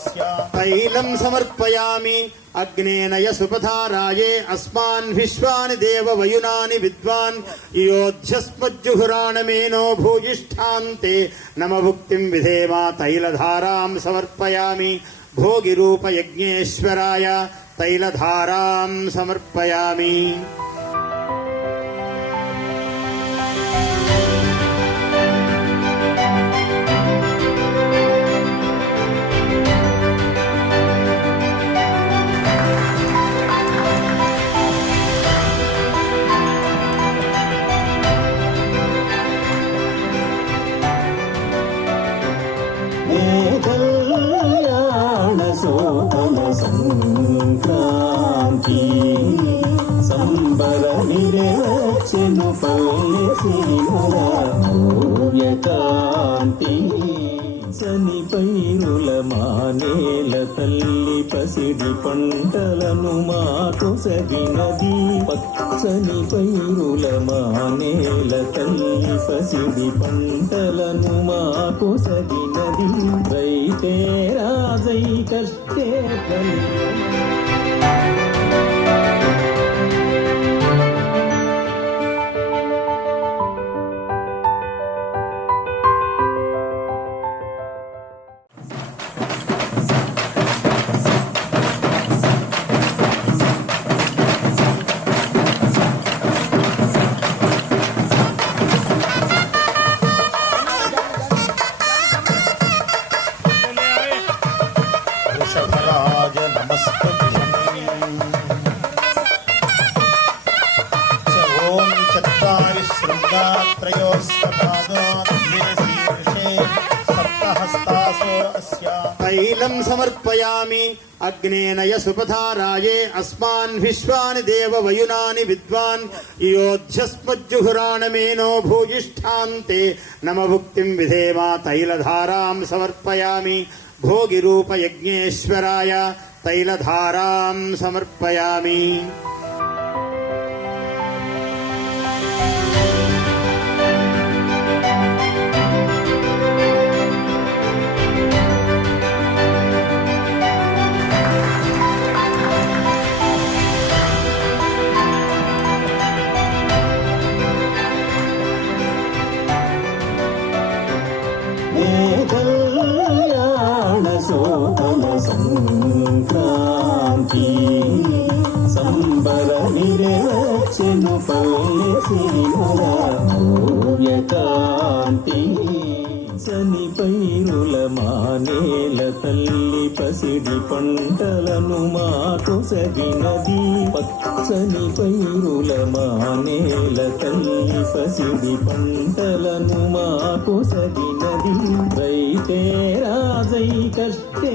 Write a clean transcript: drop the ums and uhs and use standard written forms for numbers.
तैलं समर्पयामि अग्नेनय सुपथाराये अस्मान् विश्वानि देव वयुनानि विद्वान् योध्यस्मज्जुहुराणमेनो भूयिष्ठान्ते नम भुक्तिं विधेमा तैलधारां समर्पयामि भोगिरूपयज्ञेश्वराय तैलधारां समर्पयामि। సంక్రాంతి సంబరమిరేచెను పల్లెసిరికాంతి చని పైరుల మానేల తల్లి పసిడి పంటలను మాకొసగినది పచ్చని పైరుల మానేల తల్లి పసిడి పంటలను మాకొసగినది రైతే రాజై కష్టే वृषभराज नमस्तुभ्यं ओं चत्वारि शृङ्गात्रयोस्वपादो द्वे सप्तहस्तासो अस्या तैलं समर्पयामि अग्नेनय सुपथाराये अस्मान् विश्वानि देव वयुनानि विद्वान् योध्यस्मज्जुहुराणमेनो भूयिष्ठान्ते नम भुक्तिं विधेमा तैलधारां समर्पयामि भोगिरूपयज्ञेश्वराय तैलधारां समर्पयामि। సంక్రాంతి సంబరమిరేచెను పల్లెసిరికాంతి చని పైరుల మానేల తల్లి పసిడి పంటలను మాకొసగినది పచ్చని పైరుల మానేల తల్లి పసిడి పంటలను మాకొసగినది రైతే రాజై కష్టే